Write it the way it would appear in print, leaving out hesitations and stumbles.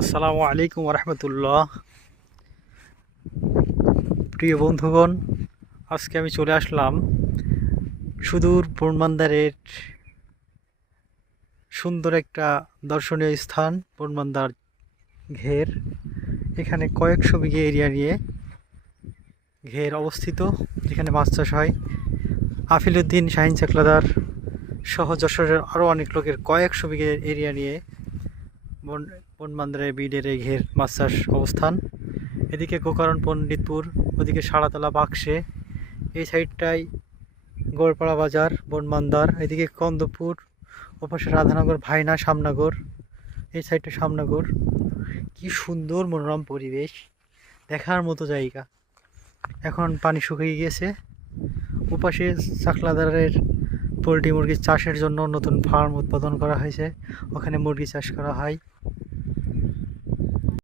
আসসালামু আলাইকুম রহমতুল্লাহ। প্রিয় বন্ধুগণ, আজকে আমি চলে আসলাম সুদূর বনমান্দারের সুন্দর একটা দর্শনীয় স্থান বনমান্দার ঘের। এখানে কয়েকশো বিঘে এরিয়া নিয়ে ঘের অবস্থিত, যেখানে মাছ চাষ হয়। আফিলউদ্দিন শাহিন চাকলাদার সহ যশোরের আরও অনেক লোকের কয়েকশো বিঘে এরিয়া নিয়ে বনমান্দারের বিডের এই ঘের মাছ চাষ অবস্থান। এদিকে গোকরণ পণ্ডিতপুর, ওদিকে সাড়াতলা বাক্সে, এই সাইডটায় গোড়পাড়া বাজার বনমান্দার, এদিকে কন্দপুর, ওপাশে রাধানগর, ভাইনা, শামনগর, এই সাইডটা শামনগর। কি সুন্দর মনোরম পরিবেশ, দেখার মতো জায়গা। এখন পানি শুকিয়ে গিয়েছে। ওপাশে চাকলাদারের পোলট্রি মুরগির চাষের জন্য নতুন ফার্ম উৎপাদন করা হয়েছে, ওখানে মুরগি চাষ করা হয়।